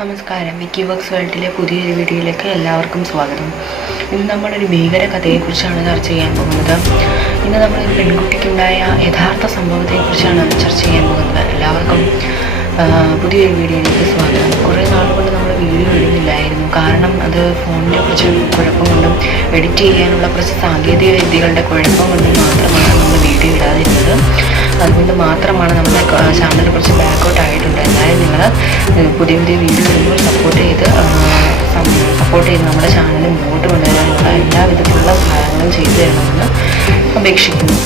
നമസ്കാരം. വിക്കി വർക്ക്സ് വേൾഡിലെ പുതിയൊരു വീഡിയോയിലേക്ക് എല്ലാവർക്കും സ്വാഗതം. ഇന്ന് നമ്മളൊരു ഭീകര കഥയെക്കുറിച്ചാണ് ചർച്ച ചെയ്യാൻ പോകുന്നത്. ഇന്ന് നമ്മൾ പെൺകുട്ടിക്കുണ്ടായ യഥാർത്ഥ സംഭവത്തെക്കുറിച്ചാണ് ചർച്ച ചെയ്യാൻ പോകുന്നത്. എല്ലാവർക്കും പുതിയൊരു വീഡിയോയിലേക്ക് സ്വാഗതം. കുറേ നാളുകൊണ്ട് നമ്മൾ വീഡിയോ ഇടുന്നില്ലായിരുന്നു. കാരണം അത് ഫോണിൻ്റെ കുറച്ച് കുഴപ്പം കൊണ്ടും എഡിറ്റ് ചെയ്യാനുള്ള കുറച്ച് സാങ്കേതിക വിദ്യകളുടെ കുഴപ്പം കൊണ്ടും മാത്രമാണ് നമ്മൾ വീഡിയോ ഇടാതിരുന്നത്. അതുകൊണ്ട് മാത്രമാണ് നമ്മുടെ ചാനൽ കുറച്ച് ബാക്കൗട്ട് ആയിട്ടുണ്ട്. എന്നാലും നിങ്ങൾ പുതിയ വീഡിയോ ഇടുമ്പോൾ സപ്പോർട്ട് ചെയ്ത് നമ്മുടെ ചാനൽ മുന്നോട്ട് കൊണ്ടുവരാനുള്ള എല്ലാവിധത്തിലുള്ള സഹായങ്ങളും ചെയ്തു തരണമെന്ന് അപേക്ഷിക്കുന്നു.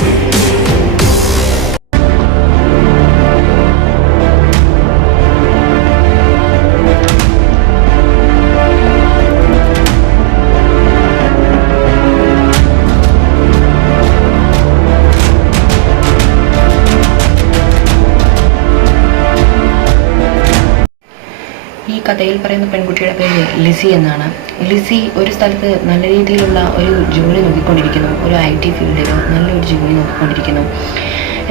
ഈ കഥയിൽ പറയുന്ന പെൺകുട്ടിയുടെ പേര് ലിസി എന്നാണ്. ലിസി ഒരു സ്ഥലത്ത് നല്ല രീതിയിലുള്ള ഒരു ജോലി നോക്കിക്കൊണ്ടിരിക്കുന്നു. ഒരു IT ഫീൽഡിൽ നല്ലൊരു ജോലി നോക്കിക്കൊണ്ടിരിക്കുന്നു.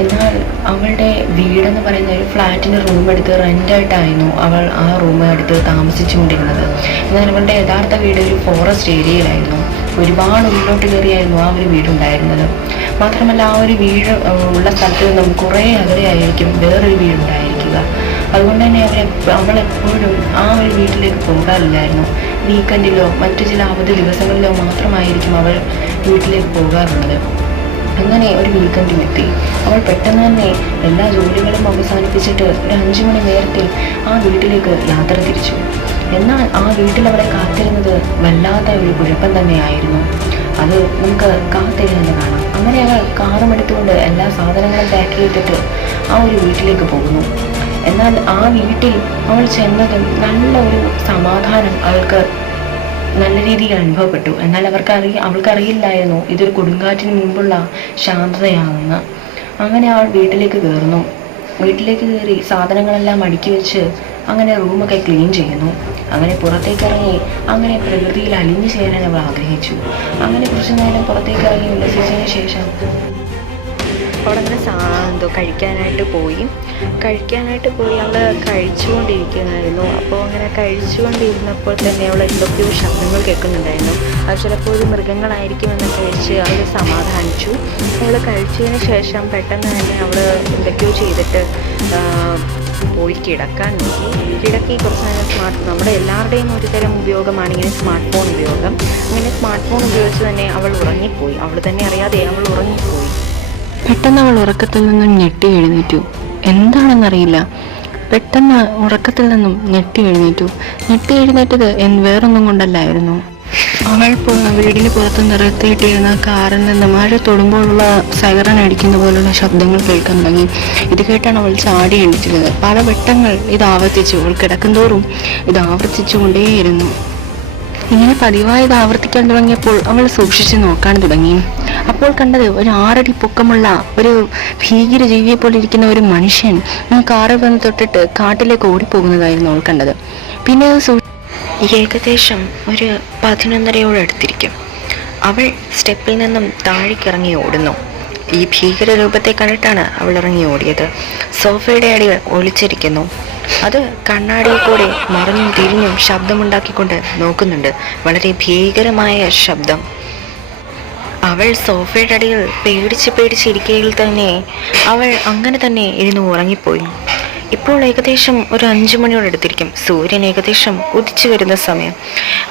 എന്നാൽ അവളുടെ വീടെന്ന് പറയുന്ന ഒരു ഫ്ലാറ്റിൻ്റെ റൂം എടുത്ത് റെൻ്റായിട്ടായിരുന്നു അവൾ ആ റൂം എടുത്ത് താമസിച്ചുകൊണ്ടിരുന്നത്. എന്നാൽ അവളുടെ യഥാർത്ഥ വീട് ഒരു ഫോറസ്റ്റ് ഏരിയയിലായിരുന്നു. ഒരുപാട് ഉള്ളിലോട്ട് കയറിയായിരുന്നു ആ ഒരു വീടുണ്ടായിരുന്നത്. മാത്രമല്ല ആ ഒരു വീട് ഉള്ള സ്ഥലത്ത് നിന്നും കുറേ അകലെയായിരിക്കും വേറൊരു വീടുണ്ടായിരിക്കുക. അതുകൊണ്ട് തന്നെ അവൾ എപ്പോഴും ആ ഒരു വീട്ടിലേക്ക് പോകാറില്ലായിരുന്നു. വീക്കെൻഡിലോ മറ്റു ചില അവധി ദിവസങ്ങളിലോ മാത്രമായിരിക്കും അവൾ വീട്ടിലേക്ക് പോകാറുള്ളത്. അങ്ങനെ ഒരു വീക്കെൻഡിൽ എത്തി. അവൾ പെട്ടെന്ന് തന്നെ എല്ലാ ജോലികളും അവസാനിപ്പിച്ചിട്ട് ഒരു 5 മണി നേരത്തിൽ ആ വീട്ടിലേക്ക് യാത്ര തിരിച്ചു. എന്നാൽ ആ വീട്ടിൽ അവളെ കാത്തിരുന്നത് വല്ലാത്ത ഒരു കുഴപ്പം തന്നെയായിരുന്നു. അത് നമുക്ക് കാത്തിരുന്ന് കാണാം. അങ്ങനെ അവൾ കാറും എടുത്തുകൊണ്ട് എല്ലാ സാധനങ്ങളും പാക്ക് ചെയ്തിട്ട് ആ ഒരു വീട്ടിലേക്ക് പോകുന്നു. എന്നാൽ ആ വീട്ടിൽ അവൾ ചെന്നതും നല്ല ഒരു സമാധാനം അവൾക്ക് നല്ല രീതിയിൽ അനുഭവപ്പെട്ടു. എന്നാൽ അവൾക്കറിയില്ലായിരുന്നു ഇതൊരു കൊടുങ്കാറ്റിന് മുമ്പുള്ള ശാന്തതയാണെന്ന്. അങ്ങനെ അവൾ വീട്ടിലേക്ക് കയറുന്നു. വീട്ടിലേക്ക് കയറി സാധനങ്ങളെല്ലാം അടുക്കി വെച്ച് അങ്ങനെ റൂമൊക്കെ ക്ലീൻ ചെയ്യുന്നു. അങ്ങനെ പുറത്തേക്ക് ഇറങ്ങി അങ്ങനെ പ്രകൃതിയിൽ അലിഞ്ഞു ചേരാൻ അവൾ ആഗ്രഹിച്ചു. അങ്ങനെ കുറച്ചു നേരം പുറത്തേക്ക് ഇറങ്ങി ഉല്ലസിച്ചതിന് ശേഷം അവിടെ അങ്ങനെ കഴിക്കാനായിട്ട് പോയി അവൾ കഴിച്ചുകൊണ്ടിരിക്കുകയായിരുന്നു. അപ്പോൾ അങ്ങനെ കഴിച്ചുകൊണ്ടിരുന്നപ്പോൾ തന്നെ അവൾ എന്തൊക്കെയോ ശബ്ദങ്ങൾ കേൾക്കുന്നുണ്ടായിരുന്നു. അത് ചിലപ്പോൾ ഒരു മൃഗങ്ങളായിരിക്കുമെന്നൊക്കെ വെച്ച് അവൾ സമാധാനിച്ചു. അവൾ കഴിച്ചതിന് ശേഷം പെട്ടെന്ന് തന്നെ അവൾ എന്തൊക്കെയോ ചെയ്തിട്ട് പോയി കിടക്കാൻ നോക്കി. കിടക്കി കുറച്ച് നേരം നമ്മുടെ എല്ലാവരുടെയും ഒരു തരം ഉപയോഗമാണ് ഇങ്ങനെ സ്മാർട്ട് ഫോൺ ഉപയോഗം. അങ്ങനെ സ്മാർട്ട് ഫോൺ ഉപയോഗിച്ച് തന്നെ അവൾ ഉറങ്ങിപ്പോയി. അവൾ തന്നെ അറിയാതെ അവൾ ഉറങ്ങിപ്പോയി. പെട്ടെന്ന് അവൾ ഉറക്കത്തിൽ നിന്നും ഞെട്ടി എഴുന്നേറ്റു. എന്താണെന്നറിയില്ല, പെട്ടെന്ന് ഉറക്കത്തിൽ നിന്നും ഞെട്ടി എഴുന്നേറ്റത് വേറൊന്നും കൊണ്ടല്ലായിരുന്നു. അവൾ വീടിന് പുറത്ത് നിർത്തിയിട്ടിരുന്ന കാറിൽ നിന്ന് മഴ തൊടുമ്പോഴുള്ള സൈറൻ അടിക്കുന്ന പോലുള്ള ശബ്ദങ്ങൾ കേൾക്കാൻ തുടങ്ങി. ഇത് കേട്ടാണ് അവൾ ചാടി എണീറ്റത്. പല വട്ടങ്ങൾ ഇത് ആവർത്തിച്ചു. അവൾ കിടക്കുന്തോറും ഇത് ആവർത്തിച്ചുകൊണ്ടേയിരുന്നു. ഇങ്ങനെ പതിവായി ഇത് ആവർത്തിക്കാൻ തുടങ്ങിയപ്പോൾ അവൾ സൂക്ഷിച്ച് നോക്കാൻ തുടങ്ങി. അപ്പോൾ കണ്ടത് ഒരു 6 അടി പൊക്കമുള്ള ഒരു ഭീകര ജീവിയെ പോലെ ഇരിക്കുന്ന ഒരു മനുഷ്യൻ കാറിൽ വന്ന് തൊട്ടിട്ട് കാട്ടിലേക്ക് ഓടിപ്പോകുന്നതായിരുന്നു അവൾ കണ്ടത്. പിന്നെ ഏകദേശം ഒരു 11:30 അടുത്തിരിക്കും. അവൾ സ്റ്റെപ്പിൽ നിന്നും താഴേക്കിറങ്ങി ഓടുന്നു. ഈ ഭീകര രൂപത്തെ കണ്ടിട്ടാണ് അവൾ ഇറങ്ങി ഓടിയത്. സോഫയുടെ അടികൾ ഒളിച്ചിരിക്കുന്നു. അത് കണ്ണാടിയിൽ കൂടെ മറിഞ്ഞും തിരിഞ്ഞും ശബ്ദമുണ്ടാക്കിക്കൊണ്ട് നോക്കുന്നുണ്ട്. വളരെ ഭീകരമായ ശബ്ദം. അവൾ സോഫയുടെ അടിയിൽ പേടിച്ചിരിക്കയിൽ തന്നെ അവൾ അങ്ങനെ തന്നെ ഇരുന്ന് ഉറങ്ങിപ്പോയി. ഇപ്പോൾ ഏകദേശം ഒരു 5 മണിയോടടുത്തിരിക്കും. സൂര്യൻ ഏകദേശം ഉദിച്ചു വരുന്ന സമയം.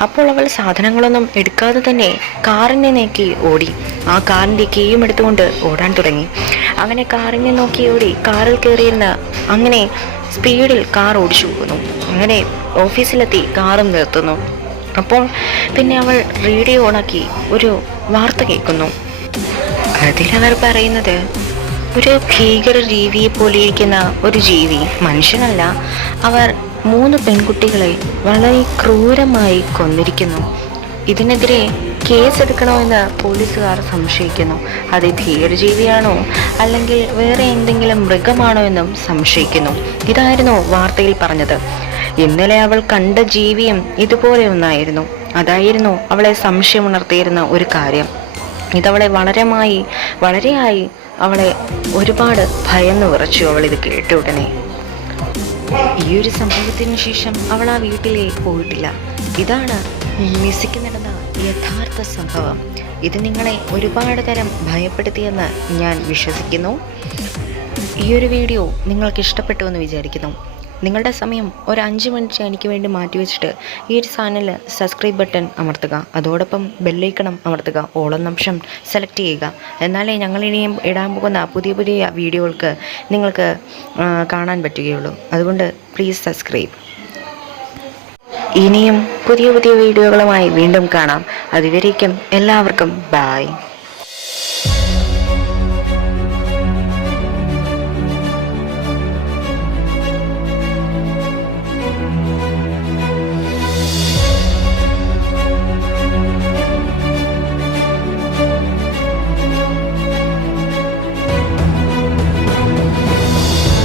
അപ്പോൾ അവൾ സാധനങ്ങളൊന്നും എടുക്കാതെ തന്നെ കാറിനെ നോക്കി ഓടി. ആ കാറിൻ്റെ കീയും എടുത്തുകൊണ്ട് ഓടാൻ തുടങ്ങി. അങ്ങനെ കാറിനെ നോക്കി ഓടി കാറിൽ കയറിയിരുന്ന അങ്ങനെ സ്പീഡിൽ കാർ ഓടിച്ചു പോകുന്നു. അങ്ങനെ ഓഫീസിലെത്തി കാറും നിർത്തുന്നു. അപ്പോൾ പിന്നെ അവൾ റേഡിയോ ഓണാക്കി ഒരു വാർത്ത കേൾക്കുന്നു. അതിലവർ പറയുന്നത് ഒരു ഭീകര ജീവിയെ പോലെ ഇരിക്കുന്ന ഒരു ജീവി, മനുഷ്യനല്ല, അവർ 3 പെൺകുട്ടികളെ വളരെ ക്രൂരമായി കൊന്നിരിക്കുന്നു. ഇതിനെതിരെ കേസെടുക്കണമെന്ന് പോലീസുകാർ സംശയിക്കുന്നു. അത് ഭീകരജീവിയാണോ അല്ലെങ്കിൽ വേറെ എന്തെങ്കിലും മൃഗമാണോ എന്നും സംശയിക്കുന്നു. ഇതായിരുന്നു വാർത്തയിൽ പറഞ്ഞത്. ഇന്നലെ അവൾ കണ്ട ജീവിയും ഇതുപോലെ ഒന്നായിരുന്നു. അതായിരുന്നു അവളെ സംശയമുണർത്തിയിരുന്ന ഒരു കാര്യം. ഇതവളെ വളരെയായി അവളെ ഒരുപാട് ഭയന്ന് വിറച്ചു അവളിത് കേട്ട ഉടനെ. ഈ ഒരു സംഭവത്തിന് ശേഷം അവൾ ആ വീട്ടിലേക്ക് പോയിട്ടില്ല. ഇതാണ് ലിസിക്ക് നടന്ന യഥാർത്ഥ സംഭവം. ഇത് നിങ്ങളെ ഒരുപാട് തരം ഭയപ്പെടുത്തിയെന്ന് ഞാൻ വിശ്വസിക്കുന്നു. ഈ ഒരു വീഡിയോ നിങ്ങൾക്ക് ഇഷ്ടപ്പെട്ടു എന്ന് വിചാരിക്കുന്നു. നിങ്ങളുടെ സമയം ഒരു 5 മിനിറ്റ് എനിക്ക് വേണ്ടി മാറ്റിവെച്ചിട്ട് ഈ ഒരു ചാനൽ സബ്സ്ക്രൈബ് ബട്ടൺ അമർത്തുക. അതോടൊപ്പം ബെല്ലൈക്കണം അമർത്തുക. ഓൾ എന്ന ഓപ്ഷൻ സെലക്ട് ചെയ്യുക. എന്നാലേ ഞങ്ങളിനിയും ഇടാൻ പോകുന്ന പുതിയ പുതിയ വീഡിയോകൾക്ക് നിങ്ങൾക്ക് കാണാൻ പറ്റുകയുള്ളൂ. അതുകൊണ്ട് പ്ലീസ് സബ്സ്ക്രൈബ്. ഇനിയും പുതിയ പുതിയ വീഡിയോകളുമായി വീണ്ടും കാണാം. അതുവരേക്കും എല്ലാവർക്കും ബൈ.